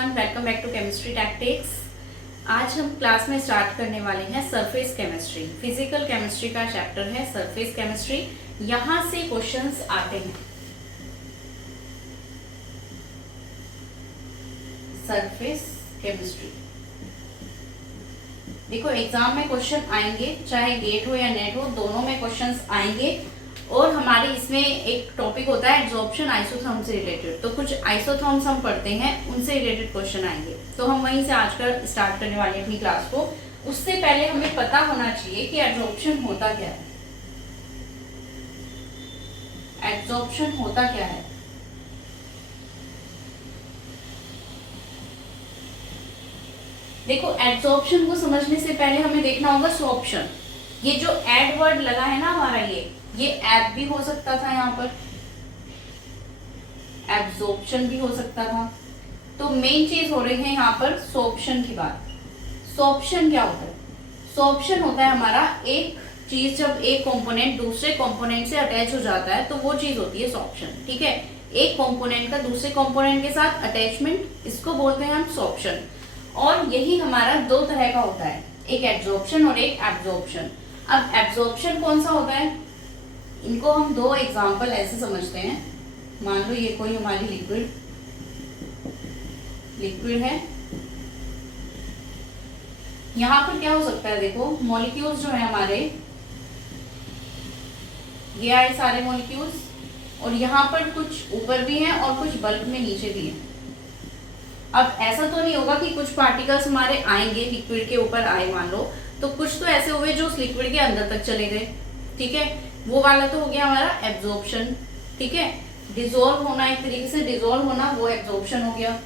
Everyone, welcome back to chemistry tactics. आज हम class में स्टार्ट करने वाले हैं सरफेस केमिस्ट्री। फिजिकल केमिस्ट्री का चैप्टर है सरफेस केमिस्ट्री। यहां से क्वेश्चंस आते हैं। सरफेस केमिस्ट्री देखो, एग्जाम में क्वेश्चन आएंगे, चाहे गेट हो या नेट हो, दोनों में क्वेश्चंस आएंगे। और हमारे इसमें एक टॉपिक होता है एब्जॉर्प्शन आइसोथर्म से रिलेटेड, तो कुछ आइसोथर्म्स हम पढ़ते हैं, उनसे रिलेटेड क्वेश्चन आएंगे। तो हम वहीं से आज का स्टार्ट करने वाले हैं अपनी क्लास को। उससे पहले हमें पता होना चाहिए कि एब्जॉर्प्शन होता क्या है। एब्जॉर्प्शन होता क्या है? देखो, एब्जॉर्प्शन को समझने से पहले हमें देखना होगा सोर्प्शन। ये जो एड वर्ड लगा है ना हमारा, ये एब भी हो सकता था, यहाँ पर एब्जॉर्प्शन भी हो सकता था। तो मेन चीज हो रही है यहाँ पर सोर्प्शन की बात। सोर्प्शन क्या होता है? सोर्प्शन होता है हमारा एक चीज जब एक कंपोनेंट दूसरे कंपोनेंट से अटैच हो जाता है, तो वो चीज होती है सोर्प्शन। ठीक है, एक कंपोनेंट का दूसरे कंपोनेंट के साथ अटैचमेंट, इसको बोलते हैं हम सोर्प्शन। और यही हमारा दो तरह का होता है, एक एब्जॉर्प्शन और एक एब्जॉर्प्शन। अब एब्जॉर्प्शन कौन सा होता है, इनको हम दो एग्जाम्पल ऐसे समझते हैं। मान लो ये कोई हमारी लिक्विड है। यहां पर क्या हो सकता है, देखो मॉलिक्यूल्स जो है हमारे, ये आए सारे मॉलिक्यूल्स, और यहाँ पर कुछ ऊपर भी हैं और कुछ बल्क में नीचे भी हैं। अब ऐसा तो नहीं होगा कि कुछ पार्टिकल्स हमारे आएंगे लिक्विड के ऊपर आए, मान लो, तो कुछ तो ऐसे हुए जो उस लिक्विड के अंदर तक चले गए। ठीक है, वो वाला तो हो गया हमारा एब्जॉर्प्शन। ठीक है, डिसॉल्व होना, एक तरीके से डिसॉल्व होना, वो एब्जॉर्प्शन हो गया।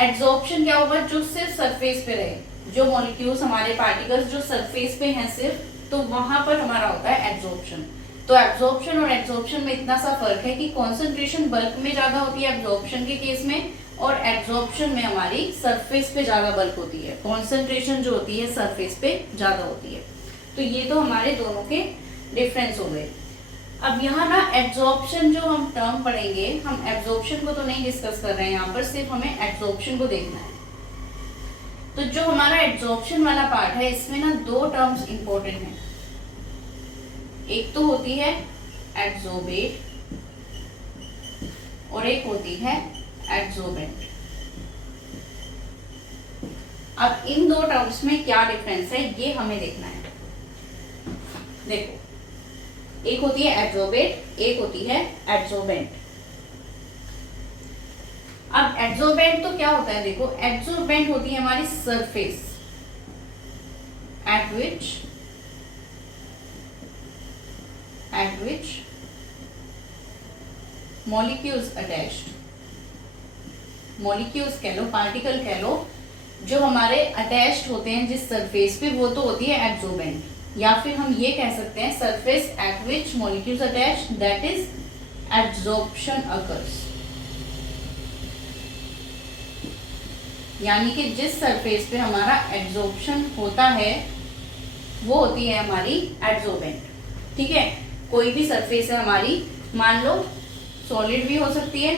एब्जॉर्प्शन क्या होगा, जो सिर्फ सरफेस पे रहे, जो मॉलिक्यूल्स हमारे पार्टिकल्स जो सरफेस पे हैं सिर्फ, तो वहां पर हमारा होता है एब्जॉर्प्शन। तो एब्जॉर्प्शन और एब्जॉर्प्शन में इतना सा फर्क है कि कॉन्सेंट्रेशन बल्क में ज्यादा होती है एब्जॉर्प्शन के केस में, और एब्जॉर्प्शन में हमारी सरफेस पे ज्यादा बल्क होती है, कॉन्सेंट्रेशन जो होती है सरफेस पे ज्यादा होती है। तो ये तो हमारे दोनों के डिफरेंस हो गए। अब यहाँ ना एब्जॉर्प्शन जो हम टर्म पढ़ेंगे, हम एब्जॉर्प्शन को तो नहीं डिस्कस कर रहे हैं यहाँ पर, सिर्फ हमें एब्जॉर्प्शन को देखना है। तो जो हमारा एब्जॉर्प्शन वाला पार्ट है, इसमें ना दो टर्म्स इंपॉर्टेंट हैं। एक तो होती है एब्जॉर्बेट और एक होती है एब्जॉर्बेंट। अब इन दो टर्म्स में क्या डिफरेंस है, ये हमें देखना है। देखो, एक होती है एब्जॉर्बेट, एक होती है एब्जॉर्बेंट। अब एब्जॉर्बेंट तो क्या होता है, देखो एब्जॉर्बेंट होती है हमारी surface at which molecules attached, molecules कह लो, पार्टिकल कह लो, जो हमारे अटैच्ड होते हैं जिस सरफेस पे, वो तो होती है एब्जॉर्बेंट। या फिर हम ये कह सकते हैं surface at which molecules attached, that is absorption occurs. यानी कि जिस सरफेस पे हमारा एब्जॉर्प्शन होता है, वो होती है हमारी एब्जॉर्बेंट। ठीक है, कोई भी सरफेस है हमारी, मान लो सॉलिड भी हो सकती है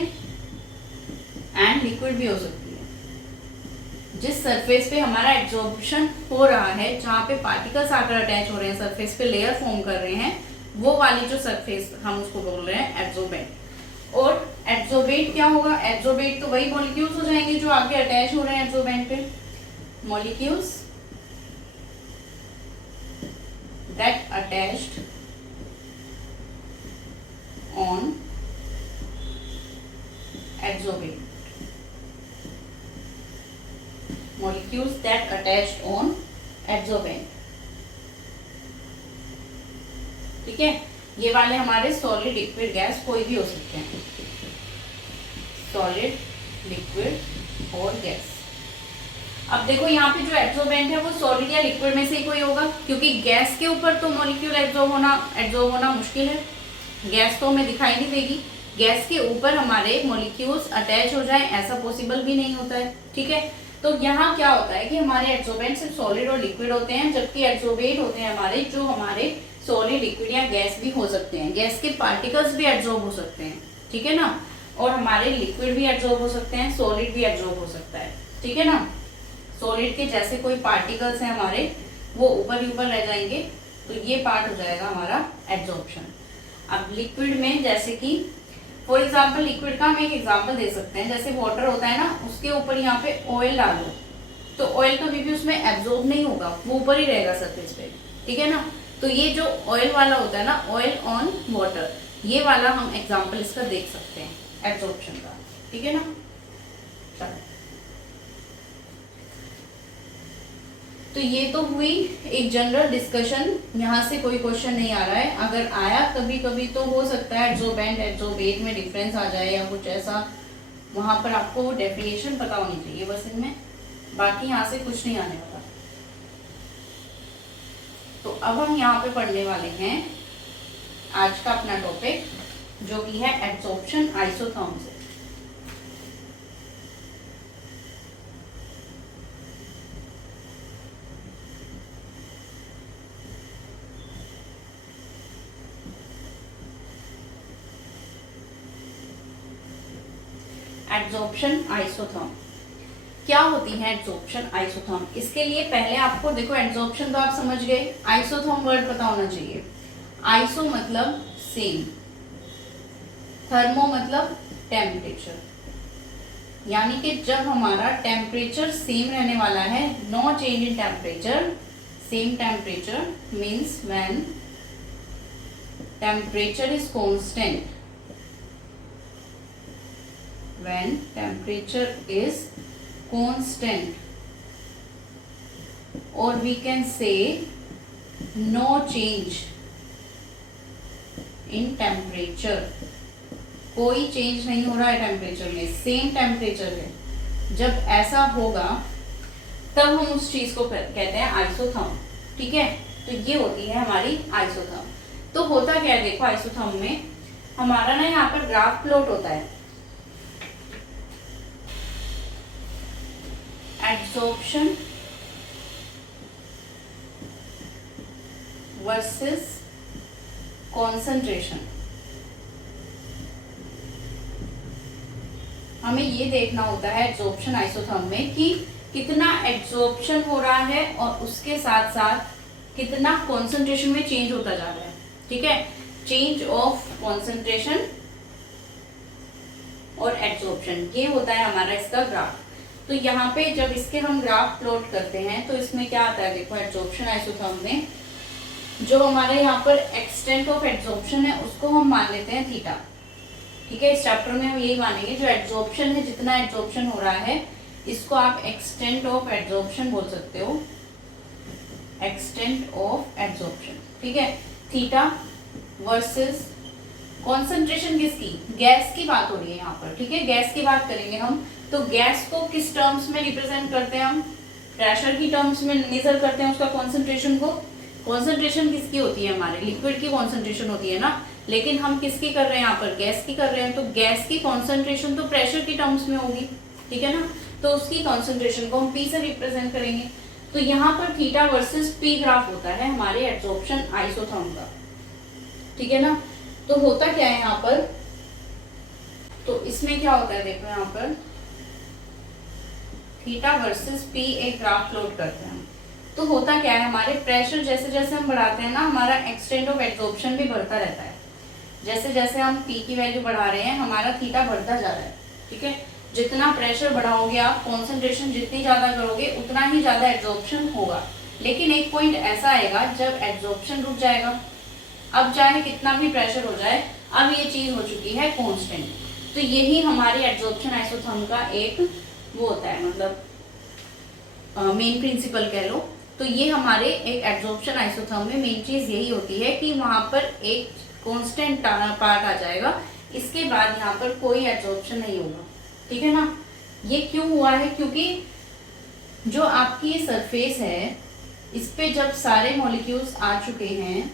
एंड लिक्विड भी हो सकती है। जिस सरफेस पे हमारा एब्जॉर्प्शन हो रहा है, जहाँ पे पार्टिकल्स आकर अटैच हो रहे हैं, सरफेस पे लेयर फॉर्म कर रहे हैं, वो वाली जो सरफेस हम उसको बोल रहे हैं एब्जॉर्बेंट। और एब्जॉर्बेट क्या होगा, एब्जॉर्बेट तो वही मॉलिक्यूल्स हो जाएंगे जो आगे अटैच हो रहे हैं एब्जॉर्बेंट पे, molecules that attached on absorbent, molecules that attached on adsorbent। ठीक है, ये वाले हमारे सॉलिड, लिक्विड, गैस कोई भी हो सकते हैं, सॉलिड, लिक्विड और गैस। अब देखो यहाँ पे जो एब्जॉर्बेंट है वो सॉलिड या लिक्विड में से ही कोई होगा, क्योंकि गैस के ऊपर तो मॉलिक्यूल एब्जॉर्ब होना मुश्किल है, गैस तो हमें दिखाई नहीं देगी। गैस के ऊपर हमारे मॉलिक्यूल्स अटैच हो जाए, ऐसा पॉसिबल भी नहीं होता है। ठीक है, तो यहाँ क्या होता है कि हमारे एब्जॉर्बेंट सिर्फ सॉलिड और लिक्विड होते हैं, जबकि एब्जॉर्बेट होते हैं हमारे जो हमारे सॉलिड, लिक्विड या गैस भी हो सकते हैं, गैस के पार्टिकल्स भी एब्जॉर्ब हो सकते हैं। ठीक है ना, और हमारे लिक्विड भी एब्जॉर्ब हो सकते हैं, सॉलिड भी एब्जॉर्ब हो सकता है। ठीक है ना। सॉलिड के जैसे कोई पार्टिकल्स हैं हमारे वो ऊपर ही ऊपर रह जाएंगे, तो ये पार्ट हो जाएगा हमारा एब्जॉर्प्शन। अब लिक्विड में जैसे कि फॉर एग्जाम्पल लिक्विड का हम एक एग्जाम्पल दे सकते हैं, जैसे वाटर होता है ना, उसके ऊपर यहाँ पे ऑयल डालो तो ऑयल कभी भी उसमें एब्जॉर्ब नहीं होगा, वो ऊपर ही रहेगा सरफेस पे, ठीक है ना। तो ये जो ऑयल वाला होता है ना, ऑयल ऑन वाटर, ये वाला हम एग्जाम्पल इसका देख सकते हैं एब्जॉर्प्शन का, ठीक है ना। चलो, तो ये तो हुई एक जनरल डिस्कशन, यहाँ से कोई क्वेश्चन नहीं आ रहा है। अगर आया कभी कभी तो हो सकता है एड्सोर्बेंट एड्सोर्बेट में डिफरेंस आ जाए या कुछ ऐसा, वहां पर आपको वो डेफिनेशन पता होनी चाहिए बस इनमें, बाकी यहाँ से कुछ नहीं आने वाला। तो अब हम यहाँ पे पढ़ने वाले हैं आज का अपना टॉपिक, जो कि है एब्जॉर्प्शन आइसोथर्म से। एब्जॉर्प्शन आइसोथर्म क्या होती है? एब्जॉर्प्शन आइसोथर्म, इसके लिए पहले आपको देखो, एब्जॉर्प्शन तो आप समझ गए, आइसोथर्म वर्ड पता होना चाहिए। आइसो मतलब सेम, थर्मो मतलब टेम्परेचर, यानी कि जब हमारा टेम्परेचर सेम रहने वाला है, no change in temperature, same temperature means when temperature is constant, when temperature is constant, or we can say no change in temperature, कोई चेंज नहीं हो रहा है टेम्परेचर में, सेम टेम्परेचर है। जब ऐसा होगा तब हम उस चीज को कहते हैं आइसोथर्म, ठीक है। तो ये होती है हमारी आइसोथर्म। तो होता क्या है देखो, आइसोथर्म में हमारा ना यहाँ पर ग्राफ प्लॉट होता है, एब्जॉर्प्शन वर्सेस कॉन्सेंट्रेशन। हमें ये देखना होता है एब्जॉर्प्शन आइसोथर्म में कि कितना एब्जॉर्प्शन हो रहा है और उसके साथ साथ कितना कॉन्सेंट्रेशन में चेंज होता जा रहा है, ठीक है। चेंज ऑफ कॉन्सेंट्रेशन और एब्जॉर्प्शन, ये होता है हमारा इसका ग्राफ। तो यहाँ पे जब इसके हम ग्राफ प्लॉट करते हैं तो इसमें क्या आता है देखो, एब्जॉर्प्शन आइसोथर्म में जो हमारे यहाँ पर एक्सटेंट ऑफ एब्जॉर्प्शन है उसको हम मान लेते हैं थीटा, ठीक है। इस चैप्टर में हम यही मानेंगे, जो एब्जॉर्प्शन है, जितना एब्जॉर्प्शन हो रहा है, इसको आप एक्सटेंट ऑफ एब्जॉर्प्शन बोल सकते हो, एक्सटेंट ऑफ एब्जॉर्प्शन, ठीक है। थीटा वर्सेस कॉन्सेंट्रेशन किसकी, गैस की बात हो रही है यहाँ पर, ठीक है, गैस की बात करेंगे हम। तो गैस को किस टर्म्स में रिप्रेजेंट करते हैं हम, प्रेशर की टर्म्स में मेजर करते हैं उसका कॉन्सेंट्रेशन को। कॉन्सेंट्रेशन किसकी होती है, हमारे लिक्विड की कॉन्सेंट्रेशन होती है ना, लेकिन हम किसकी कर रहे हैं यहाँ पर, गैस की कर रहे हैं। तो गैस की कॉन्सेंट्रेशन तो प्रेशर की टर्म्स में होगी, ठीक है ना, तो उसकी कॉन्सेंट्रेशन को हम पी से रिप्रेजेंट करेंगे। तो यहाँ पर थीटा वर्सेस पी ग्राफ होता है हमारे एब्जॉर्प्शन आइसोथर्म का, ठीक है ना। तो होता क्या है यहाँ पर, तो इसमें क्या होता है देखो, यहाँ पर थीटा वर्सेस पी एक ग्राफ प्लॉट करते हैं। तो होता क्या है, हमारे प्रेशर जैसे जैसे हम बढ़ाते हैं ना, हमारा एक्सटेंट ऑफ एब्जॉर्प्शन भी बढ़ता रहता है। जैसे जैसे हम पी की वैल्यू बढ़ा रहे हैं, हमारा थीटा बढ़ता जा रहा है, ठीक है। जितना प्रेशर बढ़ाओगे आप, कॉन्सेंट्रेशन जितनी ज्यादा करोगे, उतना ही ज्यादा एब्जॉर्प्शन होगा। लेकिन एक पॉइंट ऐसा आएगा जब एब्जॉर्प्शन रुक जाएगा। अब चाहे कितना भी प्रेशर हो जाए, अब ये चीज हो चुकी है कांस्टेंट। तो यही हमारी एब्जॉर्प्शन आइसोथर्म का एक वो होता है, मतलब मेन प्रिंसिपल कह लो। तो ये हमारे एक एब्जॉर्प्शन आइसोथर्म में मेन चीज यही होती है कि वहां पर एक कांस्टेंट पार्ट आ जाएगा, इसके बाद यहाँ पर कोई एब्जॉर्प्शन नहीं होगा, ठीक है ना। ये क्यों हुआ है, क्योंकि जो आपकी ये सरफेस है, इस पे जब सारे मॉलिक्यूल्स आ चुके हैं,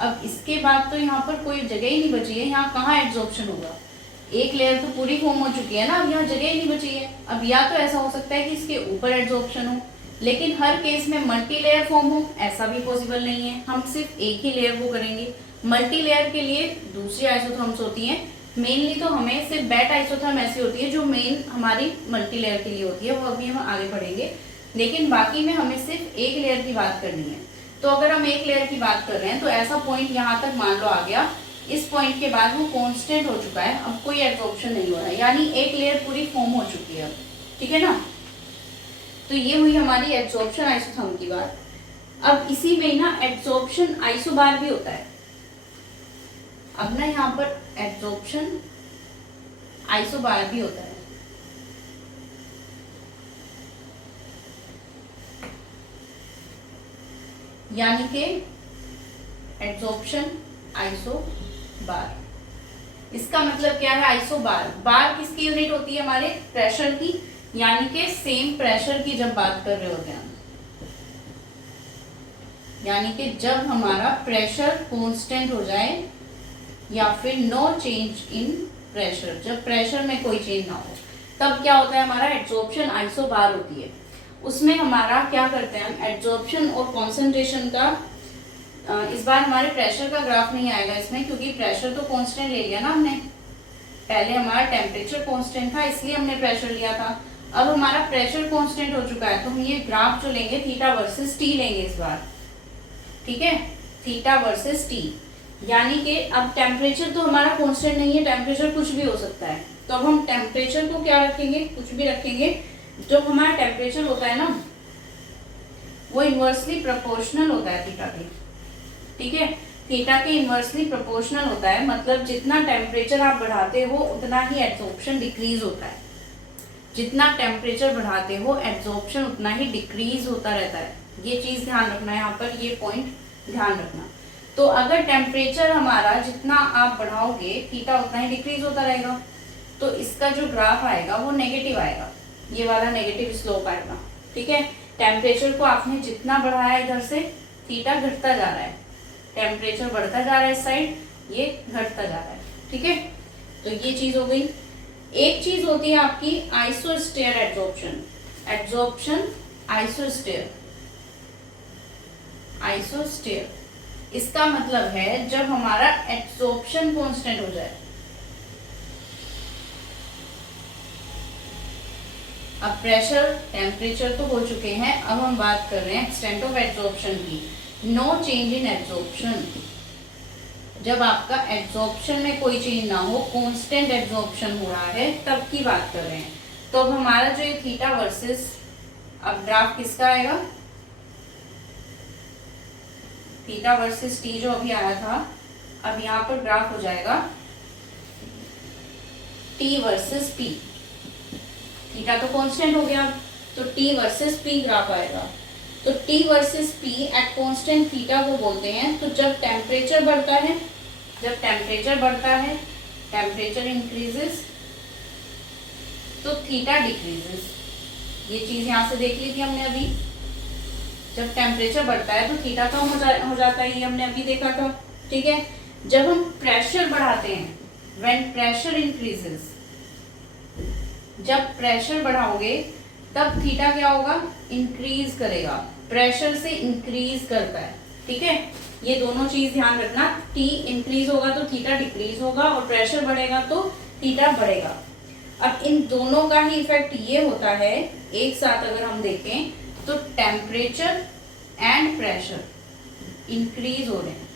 अब इसके बाद तो यहाँ पर कोई जगह ही नहीं बची है, यहाँ कहाँ एब्जॉर्प्शन होगा। एक लेयर तो पूरी फॉर्म हो चुकी है ना, अब यहाँ जगह ही नहीं बची है। अब या तो ऐसा हो सकता है कि इसके ऊपर एब्जॉर्प्शन हो, लेकिन हर केस में मल्टी लेयर फॉर्म हो, ऐसा भी पॉसिबल नहीं है। हम सिर्फ एक ही लेयर को करेंगे। मल्टी लेयर के लिए दूसरी आइसोथर्म्स होती हैं, मेनली तो हमें सिर्फ बेट आइसोथर्म ऐसी होती है जो मेन हमारी मल्टी लेयर के लिए होती है, वो अभी हम आगे पढ़ेंगे। लेकिन बाकी में हमें सिर्फ एक लेयर की बात करनी है। तो अगर हम एक लेयर की बात कर रहे हैं तो ऐसा पॉइंट यहाँ तक मान लो आ गया, इस पॉइंट के बाद वो कांस्टेंट हो चुका है, अब कोई एब्जॉर्प्शन नहीं हो रहा है, यानी एक लेयर पूरी फॉर्म हो चुकी है। ठीक है ना, तो ये हुई हमारी एब्जॉर्प्शन आइसोथर्म की बात। अब इसी में ना एब्जॉर्प्शन आइसोबार भी होता है। अब ना यहाँ पर एब्जॉर्प्शन आइसोबार भी होता है। यानी कि एब्जॉर्प्शन आइसोबार, इसका मतलब क्या है? आइसोबार, बार किसकी यूनिट होती है? हमारे प्रेशर की, यानी कि सेम प्रेशर की जब बात कर रहे होते हैं हम, यानी कि जब हमारा प्रेशर कांस्टेंट हो जाए या फिर नो चेंज इन प्रेशर, जब प्रेशर में कोई चेंज ना हो, तब क्या होता है? हमारा एब्जॉर्प्शन आइसोबार होती है। उसमें हमारा क्या करते हैं हम, एब्जॉर्प्शन और कॉन्सेंट्रेशन का, इस बार हमारे प्रेशर का ग्राफ नहीं आएगा इसमें, क्योंकि प्रेशर तो कांस्टेंट ले लिया ना हमने, पहले हमारा टेम्परेचर कांस्टेंट था इसलिए हमने प्रेशर लिया था। अब हमारा प्रेशर कांस्टेंट हो चुका है तो हम ये ग्राफ जो लेंगे थीटा वर्सेस टी लेंगे इस बार। ठीक है, थीटा वर्सेस टी, यानी कि अब टेम्परेचर तो हमारा कांस्टेंट नहीं है, टेम्परेचर कुछ भी हो सकता है, तो अब हम टेम्परेचर को क्या रखेंगे? कुछ भी रखेंगे। जो हमारा टेम्परेचर होता है ना, वो इनवर्सली प्रोपोर्शनल होता है थीटा के। ठीक है, थीटा के इनवर्सली प्रोपोर्शनल होता है, मतलब जितना टेम्परेचर आप बढ़ाते हो उतना ही एब्जॉर्प्शन डिक्रीज होता है। जितना टेम्परेचर बढ़ाते हो एब्जॉर्प्शन उतना ही डिक्रीज होता रहता है। ये चीज ध्यान रखना है, यहाँ पर ये पॉइंट ध्यान रखना। तो अगर टेम्परेचर हमारा जितना आप बढ़ाओगे थीटा उतना ही डिक्रीज होता रहेगा, तो इसका जो ग्राफ आएगा वो नेगेटिव आएगा, ये वाला नेगेटिव स्लोप आएगा। ठीक है, टेम्परेचर को आपने जितना बढ़ाया इधर से थीटा घटता जा रहा है, टेम्परेचर बढ़ता जा रहा है इस साइड, ये घटता जा रहा है। ठीक है, तो ये चीज हो गई। एक चीज होती है आपकी आइसोस्टेयर एब्जॉर्प्शन, एब्जॉर्प्शन आइसोस्टेयर, आइसोस्टेयर इसका मतलब है जब हमारा एब्जॉर्प्शन कांस्टेंट हो जाए। अब प्रेशर टेम्परेचर तो हो चुके हैं, अब हम बात कर रहे हैं एक्सटेंट ऑफ एब्जॉर्प्शन की। नो चेंज इन एब्जॉर्प्शन, जब आपका एब्जॉर्प्शन में कोई चेंज ना हो, कांस्टेंट एब्जॉर्प्शन हो रहा है, तब की बात कर रहे हैं। तो अब हमारा जो ये थीटा वर्सेस, अब ग्राफ किसका आएगा? थीटा वर्सेस टी जो अभी आया था, अब यहाँ पर ग्राफ हो जाएगा टी वर्सेस पी। थीटा तो कांस्टेंट हो गया, तो टी वर्सेस पी ग्राफ आएगा। तो T versus P at constant theta को बोलते हैं। तो जब टेम्परेचर बढ़ता है, जब टेम्परेचर बढ़ता है, टेम्परेचर इंक्रीजेस, तो थीटा डिक्रीजेस। ये चीज यहाँ से देख ली थी हमने अभी, जब टेम्परेचर बढ़ता है तो थीटा कम हो जाता है, ये हमने अभी देखा था। ठीक है, जब हम प्रेशर बढ़ाते हैं, व्हेन प्रेशर इंक्रीजेस, जब प्रेशर बढ़ाओगे तब थीटा क्या होगा? इंक्रीज करेगा, प्रेशर से इंक्रीज करता है। ठीक है, ये दोनों चीज ध्यान रखना, टी इंक्रीज होगा तो थीटा डिक्रीज होगा, और प्रेशर बढ़ेगा तो थीटा बढ़ेगा। अब इन दोनों का ही इफेक्ट ये होता है एक साथ, अगर हम देखें तो टेम्परेचर एंड प्रेशर इंक्रीज हो रहे हैं।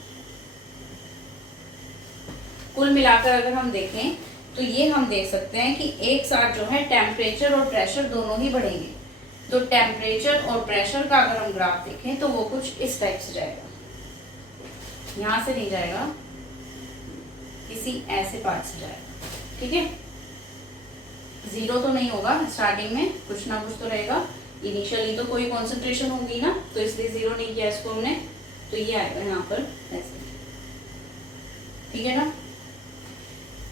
कुल मिलाकर अगर हम देखें तो ये हम देख सकते हैं कि एक साथ जो है टेम्परेचर और प्रेशर दोनों ही बढ़ेंगे। तो टेम्परेचर और प्रेशर का अगर हम ग्राफ देखें तो वो कुछ इस टाइप से जाएगा, यहां से नहीं जाएगा, किसी ऐसे पार्ट से जाएगा। ठीक है, जीरो तो नहीं होगा, स्टार्टिंग में कुछ ना कुछ तो रहेगा, इनिशियली तो कोई कॉन्सेंट्रेशन होगी ना, तो इसलिए जीरो नहीं किया इसको हमने, तो ये आएगा यहाँ पर ऐसे। ठीक है ना,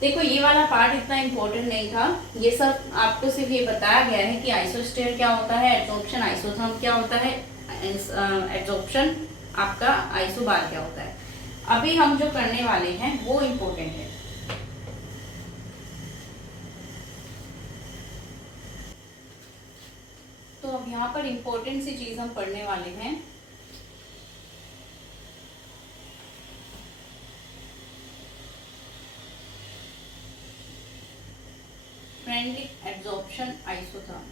देखो ये वाला पार्ट इतना इम्पोर्टेंट नहीं था, ये सब आपको सिर्फ ये बताया गया है कि आइसोस्टेयर क्या होता है, एब्जॉर्प्शन आइसोथर्म क्या होता है, एब्जॉर्प्शन आपका आइसोबार क्या होता है। अभी हम जो करने वाले हैं वो इम्पोर्टेंट है। तो अब यहाँ पर इम्पोर्टेंट सी चीज हम पढ़ने वाले हैं। Freundlich absorption isotherm.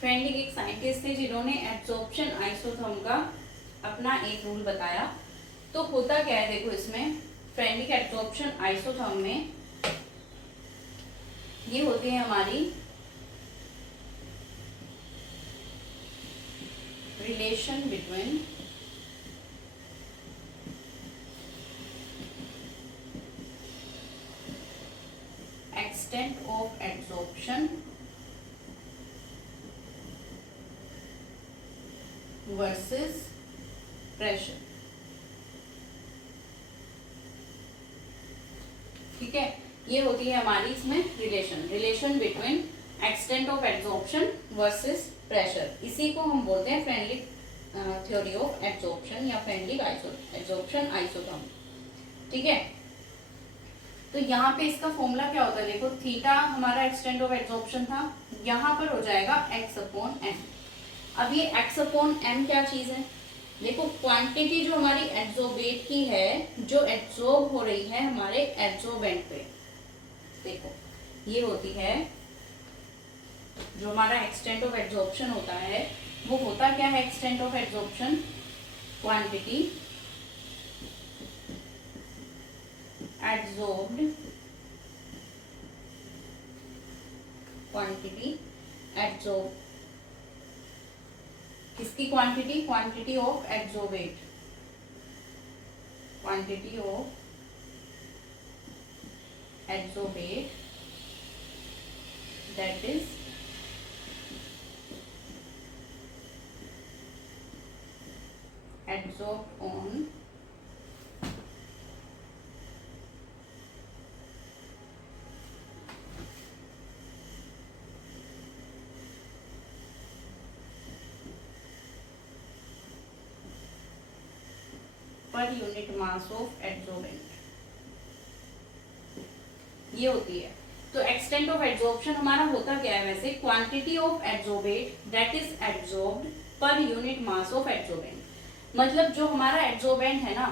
फ्रेंडलिक एक साइंटिस्ट थे जिन्होंने एब्जॉर्प्शन आइसोथर्म का अपना एक रूल बताया। तो होता क्या है देखो, इसमें फ्रेंडलिक एब्जॉर्प्शन आइसोथर्म में ये होती है हमारी relation between extent of absorption versus pressure. ठीक है, ये होती है हमारी इसमें relation between extent of absorption versus pressure. इसी को हम बोलते हैं फ्रेंडलिक थ्योरी ऑफ एब्जॉर्प्शन या फ्रेंडलिक एब्जॉर्प्शन आइसोथर्म। ठीक है, तो यहाँ पे इसका फॉर्मूला क्या होता है देखो, थीटा हमारा एक्सटेंट ऑफ एब्जॉर्प्शन था, यहाँ पर हो जाएगा x अपॉन m। अब ये x अपॉन m क्या चीज है देखो, क्वांटिटी जो हमारी एब्जॉर्बेट की है, जो एब्जॉर्ब हो रही है हमारे एब्जॉर्बेंट पे, देखो ये होती है जो हमारा एक्सटेंट ऑफ एब्जॉर्प्शन होता है। वो होता क्या है extent of absorption? Quantity absorbed, quantity absorb, किसकी quantity? Quantity of absorbate, quantity of absorbate that is absorb on per unit mass of absorbent, ये होती है। तो एक्सटेंट ऑफ एब्जॉर्प्शन हमारा होता क्या है वैसे? Quantity of absorbate that is absorbed पर यूनिट मास ऑफ एब्जॉर्बेंट। मतलब जो हमारा एब्जॉर्बेंट है ना,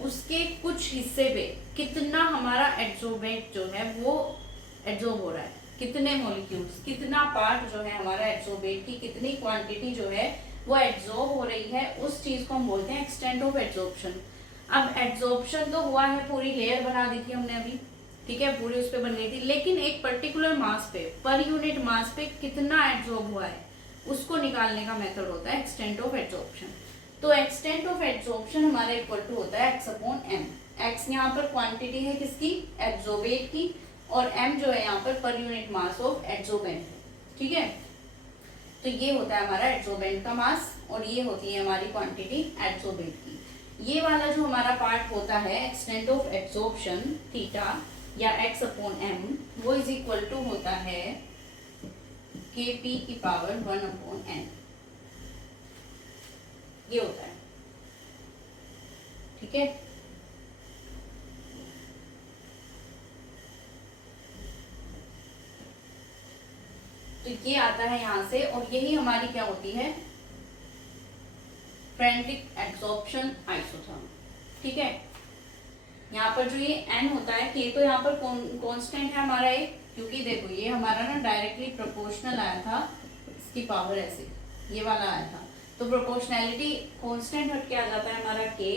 उसके कुछ हिस्से पे कितना हमारा एब्जॉर्बेंट जो है वो एब्जॉर्ब हो रहा है, कितने मॉलिक्यूल्स, कितना पार्ट जो है हमारा एब्जॉर्बेट की कितनी क्वांटिटी जो है वो एब्जॉर्ब हो रही है, उस चीज को हम बोलते हैं एक्सटेंट ऑफ एब्जॉर्प्शन। अब एब्जॉर्प्शन तो हुआ है, पूरी लेयर बना दी थी हमने अभी, ठीक है, पूरी उस पे बन गई थी, लेकिन एक पर्टिकुलर मास पे, पर यूनिट मास पे कितना एब्जॉर्ब हुआ है उसको निकालने का मेथड होता है एक्सटेंट ऑफ एब्जॉर्प्शन। तो एक्सटेंट ऑफ एब्जॉर्प्शन हमारा इक्वल टू होता है x अपॉन m। x यहाँ पर क्वांटिटी है किसकी? एब्जॉर्बेट की, और m जो है यहाँ पर यूनिट मास ऑफ एब्जॉर्बेंट है। ठीक है, तो ये होता है हमारा एब्जॉर्बेंट का मास और ये होती है हमारी क्वांटिटी एब्जॉर्बेट की। ये वाला जो हमारा पार्ट होता है एक्सटेंट ऑफ एब्जॉर्प्शन थीटा या x अपॉन m, वो इज इक्वल टू होता है kp की पावर 1 अपॉन n, ये होता है। ठीक है, तो ये आता है यहां से, और यही हमारी क्या होती है? Freundlich absorption isotherm. ठीक है, यहाँ पर जो ये n होता है, k तो यहाँ पर कांस्टेंट है हमारा एक, क्योंकि देखो ये हमारा ना डायरेक्टली प्रोपोर्शनल आया था, इसकी पावर ऐसे ये वाला आया था, तो प्रोपोर्शनैलिटी कांस्टेंट हट के आ जाता है हमारा k,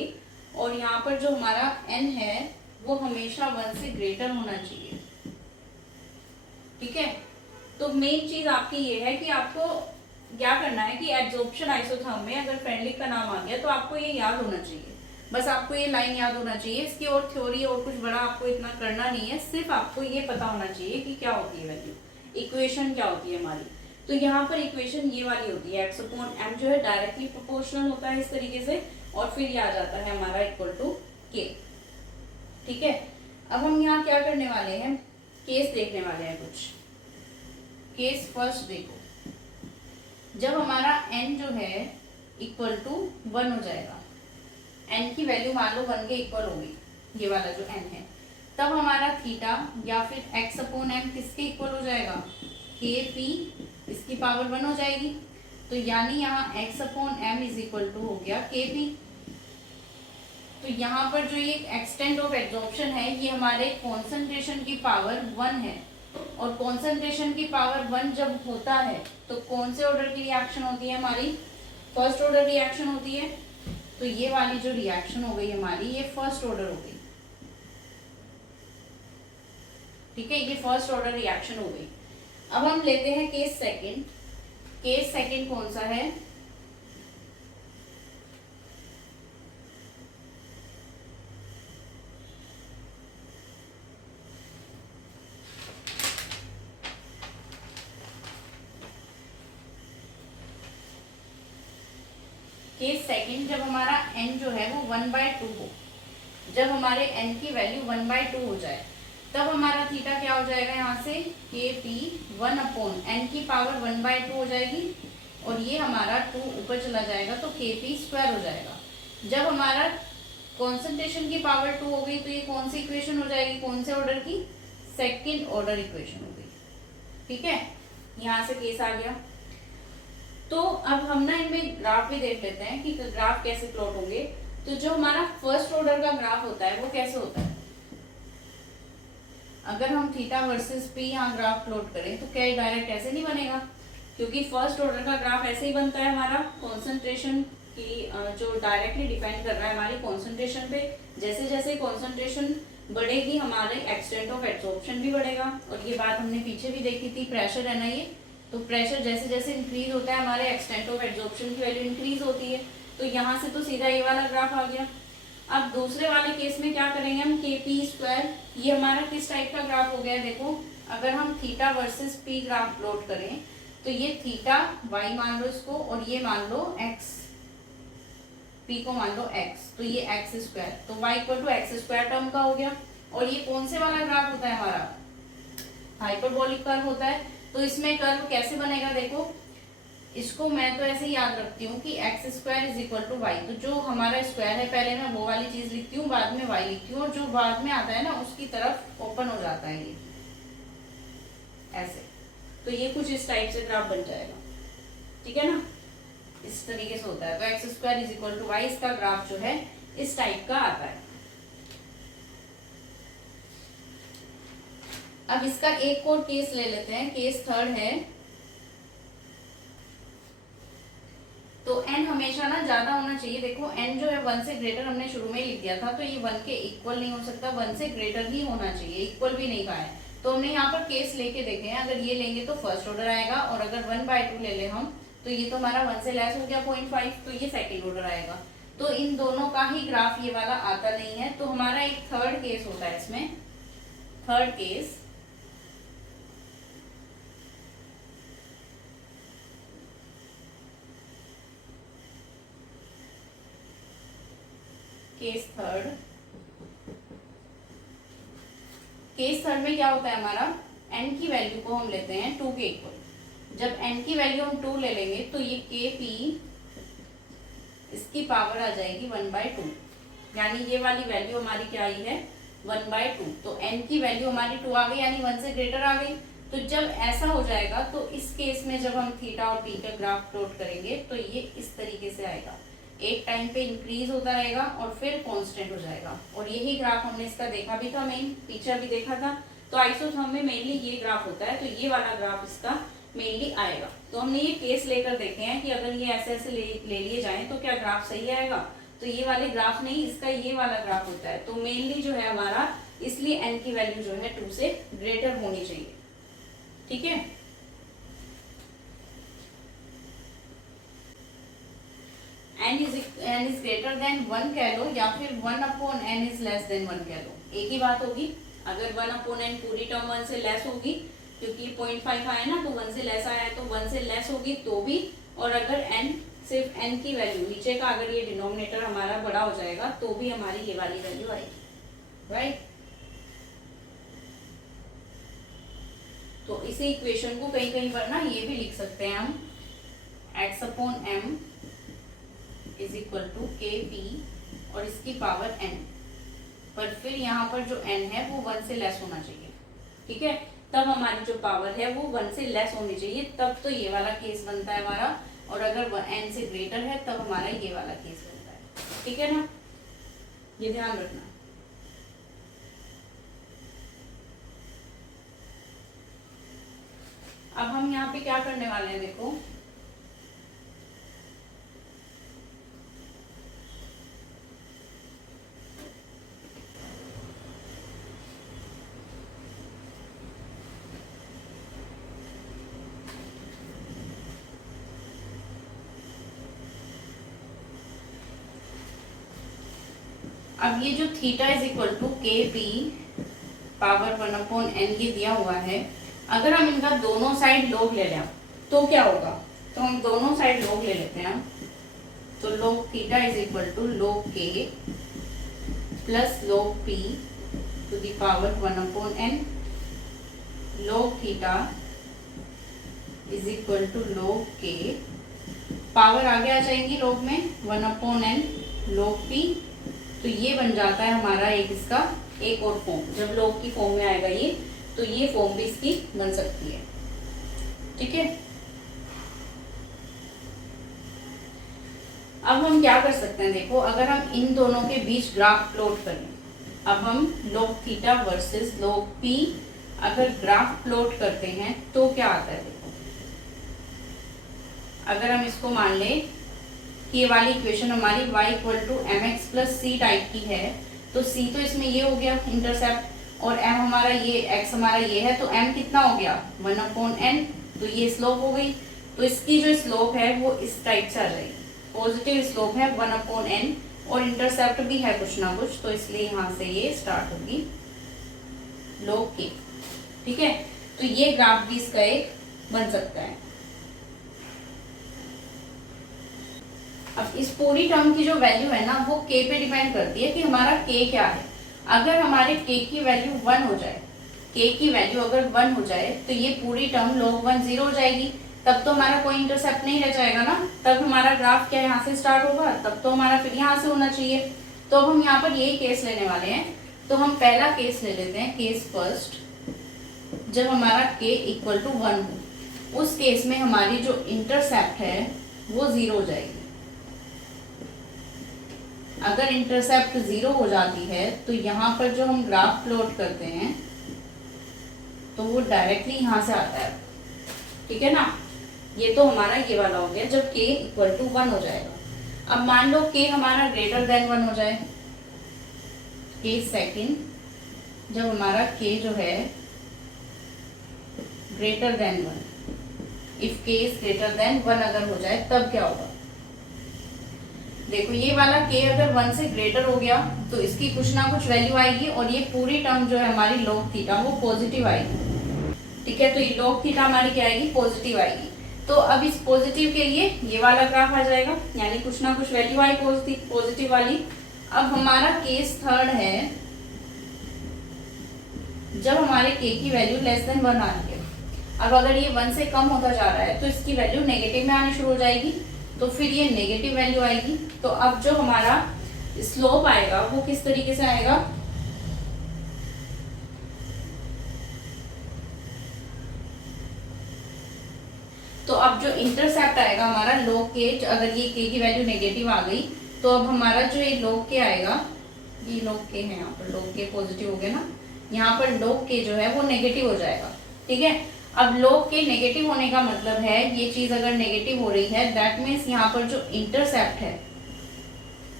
और यहाँ पर जो हमारा n है वो हमेशा 1 से ग्रेटर होना चाहिए। ठीक है, तो मेन चीज आपकी ये है कि आपको क्या करना है कि एब्जॉर्प्शन आइसोथर्म में अगर फ्रेंडलिक का नाम आ गया तो आपको ये याद होना चाहिए, बस आपको ये लाइन याद होना चाहिए, इसकी और थ्योरी और कुछ बड़ा आपको इतना करना नहीं है, सिर्फ आपको ये पता होना चाहिए कि क्या होती है वैल्यू, इक्वेशन क्या होती है हमारी। तो यहाँ पर इक्वेशन ये वाली होती है, x अपॉन m जो है डायरेक्टली प्रोपोर्शनल होता है इस तरीके से, और फिर ये आ जाता है हमारा इक्वल टू k। ठीक है, अब हम यहाँ क्या करने वाले हैं? केस देखने वाले हैं कुछ। केस फर्स्ट देखो, जब हमारा n जो है इक्वल टू 1 हो जाएगा, n की वैल्यू मान लो 1 के इक्वल होगी, ये वाला जो n है, तब हमारा थीटा या फिर x अपॉन m किसके इक्वल हो जाएगा? k p, इसकी पावर 1 हो जाएगी। तो यानी यहाँ x upon m is equal to हो गया के पी। तो यहाँ पर जो ये एक्सटेंट ऑफ एब्जॉर्प्शन है ये हमारे कॉन्सेंट्रेशन की पावर 1 है, और कॉन्सेंट्रेशन की पावर 1 जब होता है तो कौन से ऑर्डर की रिएक्शन होती है हमारी, फर्स्ट ऑर्डर रिएक्शन होती है। तो ये वाली जो रिएक्शन हो गई हमारी ये फर्स्ट ऑर्डर हो गई, ठीक है, ये फर्स्ट ऑर्डर रिएक्शन हो गई। अब हम लेते हैं केस सेकंड। केस सेकंड कौन सा है, केस सेकंड जब हमारा n जो है वो 1/2 हो, जब हमारे n की वैल्यू 1/2 हो जाए तब हमारा थीटा क्या हो जाएगा, यहाँ से के पी 1 अपॉन एन की पावर 1/2 हो जाएगी, और ये हमारा 2 ऊपर चला जाएगा तो के पी स्क्वायर हो जाएगा। जब हमारा कॉन्सेंट्रेशन की पावर 2 हो गई तो ये कौन सी इक्वेशन हो जाएगी, कौन से ऑर्डर की, सेकेंड ऑर्डर इक्वेशन हो गई, ठीक है। यहाँ से केस आ गया। तो अब हम ना इनमें ग्राफ भी देख लेते हैं कि ग्राफ कैसे प्लॉट होंगे। तो जो हमारा फर्स्ट ऑर्डर का ग्राफ होता है वो कैसे होता है, अगर हम थीटा वर्सेस पी यहाँ ग्राफ प्लॉट करें तो क्या डायरेक्ट ऐसे नहीं बनेगा, क्योंकि फर्स्ट ऑर्डर का ग्राफ ऐसे ही बनता है हमारा कॉन्सेंट्रेशन की जो डायरेक्टली डिपेंड कर रहा है हमारी कॉन्सेंट्रेशन पे। जैसे जैसे कॉन्सेंट्रेशन बढ़ेगी हमारे एक्सटेंट ऑफ एब्जॉर्प्शन भी बढ़ेगा, और ये बात हमने पीछे भी देखी थी, प्रेशर है ना ये, तो प्रेशर जैसे जैसे इंक्रीज होता है हमारे एक्सटेंट ऑफ एब्जॉर्प्शन की वैल्यू इंक्रीज होती है। तो यहाँ से तो सीधा ये वाला ग्राफ आ गया। अब दूसरे वाले केस में क्या करेंगे हम, के पी स्क्वायर, ये हमारा किस टाइप का ग्राफ हो गया, देखो अगर हम theta versus P graph plot करें तो ये थीटा वाई मान लो इसको, और ये मान लो एक्स, पी को मान लो एक्स, तो ये एक्स स्क्वायर, तो y equal to x square term का हो गया। और ये कौन से वाला ग्राफ होता है हमारा, हाइपरबोलिक कर्व होता है। तो इसमें कर्व कैसे बनेगा, देखो इसको मैं तो ऐसे ही याद रखती हूँ कि x square is equal to y, तो जो हमारा स्क्वायर है पहले मैं वो वाली चीज लिखती हूँ, बाद में वाई लिखती हूँ, और जो बाद में आता है ना उसकी तरफ ओपन हो जाता है ये ऐसे। तो ये कुछ इस टाइप से ग्राफ बन जाएगा, ठीक है ना, इस तरीके से होता है। तो x square is equal to y, इसका ग्राफ जो है इस टाइप का आता है। अब इसका एक और केस ले लेते हैं, केस थर्ड है। तो n हमेशा ना ज्यादा होना चाहिए, देखो n जो है 1 से ग्रेटर हमने शुरू में लिख दिया था, तो ये 1 के इक्वल नहीं हो सकता, 1 से ग्रेटर ही होना चाहिए, इक्वल भी नहीं कहा है। तो हमने यहाँ पर केस लेके देखे हैं, अगर ये लेंगे तो फर्स्ट ऑर्डर आएगा, और अगर 1/2 ले ले हम तो ये तो हमारा 1 से लेस हो गया 0.5, तो ये सेकेंड ऑर्डर आएगा। तो इन दोनों का ही ग्राफ ये वाला आता नहीं है। तो हमारा एक थर्ड केस होता है इसमें, third case, case third. Case third में क्या होता है हमारा, n की वैल्यू को हम लेते हैं 2 के इक्वल। जब n की वैल्यू हम 2 ले लेंगे तो ये के पी इसकी पावर आ जाएगी 1/2, यानी ये वाली वैल्यू हमारी क्या आई है 1/2। तो n की वैल्यू हमारी 2 आ गई, यानी 1 से ग्रेटर आ गई। तो जब ऐसा हो जाएगा तो इस केस में जब हम थीटा और पी का ग्राफ प्लॉट करेंगे तो ये इस तरीके से आएगा, एक टाइम पे इंक्रीज होता रहेगा और फिर कांस्टेंट हो जाएगा। और यही ग्राफ हमने इसका देखा भी था, मेन पिक्चर भी देखा था। तो आइसोथर्म में मेनली ये ग्राफ होता है, तो ये वाला ग्राफ इसका मेनली आएगा। तो हमने ये केस लेकर देखे हैं कि अगर ये ऐसे ऐसे ले लिए जाएं तो क्या ग्राफ सही आएगा, तो ये वाले ग्राफ नहीं, इसका ये वाला ग्राफ होता है। तो मेनली जो है हमारा, इसलिए n की वैल्यू जो है 2 से ग्रेटर होनी चाहिए, ठीक है। n is greater than 1 कह लो, या फिर 1 upon n is less than 1 कह लो, एक ही बात होगी। अगर 1 upon n पूरी टर्म 1 से लेस होगी, क्योंकि 0.5 आया ना, तो 1 से लेस आया तो 1 से लेस होगी तो भी। और अगर n सिर्फ n की वैल्यू नीचे का, अगर ये डिनोमिनेटर हमारा बड़ा हो जाएगा तो भी हमारी ये वाली वैल्यू आएगी, राइट। तो इसी इक्वेशन को कहीं कहीं पर ना ये भी लिख सकते हैं हम, x upon m is equal to k p और इसकी पावर n, पर फिर यहाँ पर जो n है वो 1 से लेस होना चाहिए, ठीक है। तब हमारी जो पावर है वो 1 से लेस होनी चाहिए, तब तो ये वाला केस बनता है हमारा और अगर n से ग्रेटर है तब हमारा ये वाला केस बनता है। ठीक है ना, ये ध्यान रखना। अब हम यहाँ पे क्या करने वाले हैं, देखो अब ये जो theta is equal to k P power 1/n ये दिया हुआ है, अगर हम इनका दोनों साइड log ले लें तो क्या होगा, तो हम दोनों साइड log ले लेते हैं। तो log theta is equal to log k plus log p to the power 1/n, log theta is equal to log k, power आगे आ जाएंगी log में 1/n log p, तो ये बन जाता है हमारा एक इसका एक और फॉर्म। जब log की फॉर्म में आएगा ये, तो ये फॉर्म भी इसकी बन सकती है। ठीक है, अब हम क्या कर सकते हैं, देखो अगर हम इन दोनों के बीच ग्राफ प्लॉट करें, अब हम log theta versus log p अगर ग्राफ प्लॉट करते हैं तो क्या आता है। देखो अगर हम इसको मान लें कि ये वाली इक्वेशन हमारी y equal to M x plus c type की है, तो c तो इसमें ये हो गया इंटरसेप्ट, और m हमारा ये x हमारा ये है, तो m कितना हो गया 1/n, तो ये स्लोप हो गई। तो इसकी जो स्लोप है वो इस टाइप से आ जाएगी, पॉजिटिव स्लोप है 1/n और इंटरसेप्ट भी है कुछ ना कुछ, तो इसलिए यहाँ से ये स्टार्ट होगी log k। ठीक है, तो ये ग्राफ भी इसका एक बन सकता है। अब इस पूरी टर्म की जो वैल्यू है ना वो k पे डिपेंड करती है कि हमारा k क्या है। अगर हमारे k की वैल्यू 1 हो जाए, k की वैल्यू अगर 1 हो जाए तो ये पूरी टर्म log 1 0 हो जाएगी, तब तो हमारा कोई इंटरसेप्ट नहीं रह जाएगा ना, तब हमारा ग्राफ क्या यहाँ से स्टार्ट होगा, तब तो हमारा फिर यहाँ से होना चाहिए। तो अब हम यहाँ पर यही केस लेने वाले हैं, तो हम पहला केस ले लेते हैं, केस फर्स्ट, जब हमारा k इक्वल टू 1 हो, उस केस में हमारी जो इंटरसेप्ट है वो 0 हो जाएगी। अगर इंटरसेप्ट 0 हो जाती है तो यहाँ पर जो हम ग्राफ प्लॉट करते हैं तो वो डायरेक्टली यहाँ से आता है। ठीक है ना, ये तो हमारा ये वाला हो गया जब k इक्वल टू 1 हो जाएगा। अब मान लो k हमारा ग्रेटर देन 1 हो जाए, केस सेकंड, जब हमारा k जो है greater than 1, if k is greater than 1 अगर हो जाए तब क्या होगा। देखो ये वाला k अगर 1 से ग्रेटर हो गया तो इसकी कुछ ना कुछ वैल्यू आएगी और ये पूरी टर्म जो है हमारी log थीटा वो पॉजिटिव आएगी। ठीक है, तो ये log थीटा हमारी क्या आएगी, पॉजिटिव आएगी। तो अब इस पॉजिटिव के लिए ये वाला ग्राफ आ जाएगा, यानी कुछ ना कुछ वैल्यू आई पॉजिटिव वाली। अब हमारा केस थर्ड है जब हमारे k की वैल्यू लेस देन 1 आ रही है। अब अगर ये 1 से कम होता जा रहा है तो इसकी वैल्यू नेगेटिव में आनी शुरू हो जाएगी, तो फिर ये नेगेटिव वैल्यू आएगी। तो अब जो हमारा स्लोप आएगा वो किस तरीके से आएगा, तो अब जो इंटरसेप्ट आएगा हमारा log k, अगर ये k की वैल्यू नेगेटिव आ गई तो अब हमारा जो ये log k आएगा, ये log k है, यहाँ पर log k पॉजिटिव हो गया ना, यहाँ पर log k जो है वो नेगेटिव हो जाएगा। ठीक है, अब log k नेगेटिव होने का मतलब है ये चीज अगर नेगेटिव हो रही है दैट मीन्स यहाँ पर जो इंटरसेप्ट है,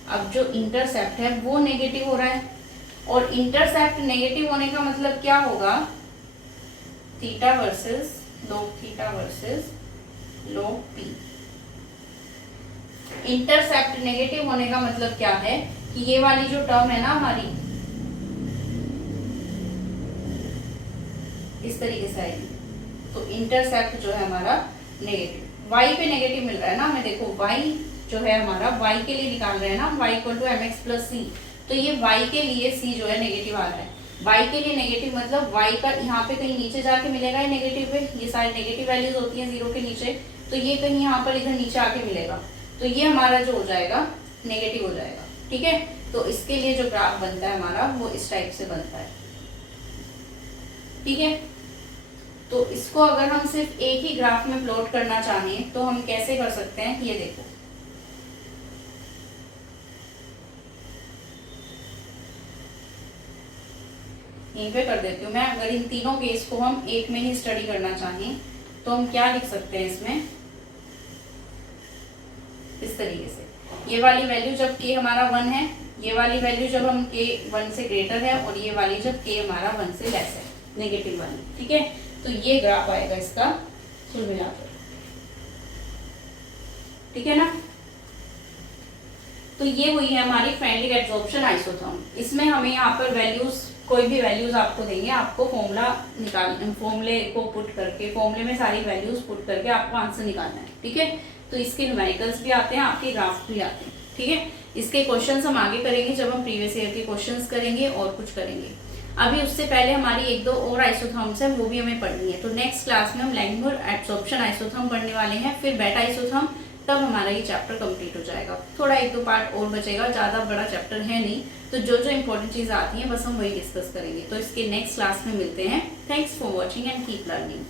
अब जो इंटरसेप्ट है वो नेगेटिव हो रहा है, और इंटरसेप्ट नेगेटिव होने का मतलब क्या होगा, theta versus log theta versus log p। Intercept negative होने का मतलब क्या है कि ये वाली जो टर्म है ना हमारी इस तरीके से आएगी, तो इंटरसेप्ट जो है हमारा नेगेटिव, y पे नेगेटिव मिल रहा है ना हमें। देखो y जो है हमारा y के लिए निकाल रहे हैं ना, y equal to M x plus C, तो ये y के लिए c जो है नेगेटिव आ रहा है। y के लिए नेगेटिव मतलब y का यहाँ पे कहीं नीचे जाके मिलेगा ये नेगेटिव पे, ये सारी नेगेटिव वैल्यूज होती हैं 0 के नीचे, तो ये कहीं यहाँ पर इधर नीचे आके मिलेगा, तो ये हमारा जो हो जाएगा नेगेटिव हो जाएगा। ठीक है, तो इसके लिए जो ग्राफ बनता है हमारा वो इस टाइप से बनता है। ठीक है, तो इसको अगर हम सिर्फ एक ही ग्राफ में प्लॉट करना चाहें तो हम कैसे कर सकते हैं, ये देखो। यहीं पे कर देती हूँ मैं। अगर इन तीनों केस को हम एक में ही स्टडी करना चाहें तो हम क्या लिख सकते हैं इसमें, इस तरीके से। ये वाली वैल्यू जब k हमारा 1 है, ये वाली वैल्यू जब हम k 1 से ग्रेटर है, और ये वाली जब k हमारा 1 से लेस है, नेगेटिव वाली, ठीक है। तो ये ग्राफ आएगा इसका कुल मिलाकर, ठीक है ना। तो ये हुई है हमारी फ्रेंडली एब्जॉर्प्शन आइसोथर्म। इसमें हमें यहाँ पर वैल्यूज, कोई भी वैल्यूज आपको देंगे, आपको फॉर्मूला फॉर्मूले को पुट करके, फॉर्मूले में सारी वैल्यूज पुट करके आपको आंसर निकालना है, ठीक है। तो इसके न्यूमेरिकल्स भी आते हैं, आपके ग्राफ भी आते हैं, ठीक है। इसके क्वेश्चंस हम आगे करेंगे जब हम प्रीवियस ईयर के क्वेश्चंस करेंगे और कुछ करेंगे। अभी उससे पहले हमारी एक दो और आइसोथर्म्स है, वो भी हमें पढ़नी है। तो नेक्स्ट क्लास में हम लैंगमुर एब्जॉर्प्शन आइसोथर्म पढ़ने वाले हैं, फिर बेटा आइसोथर्म, तब हमारा ये चैप्टर कंप्लीट हो जाएगा। थोड़ा एक दो पार्ट और बचेगा, ज़्यादा बड़ा चैप्टर है नहीं, तो जो जो इंपॉर्टेंट चीज़ आती हैं बस हम वही डिस्कस करेंगे। तो इसके नेक्स्ट क्लास में मिलते हैं। Thanks for watching and keep learning.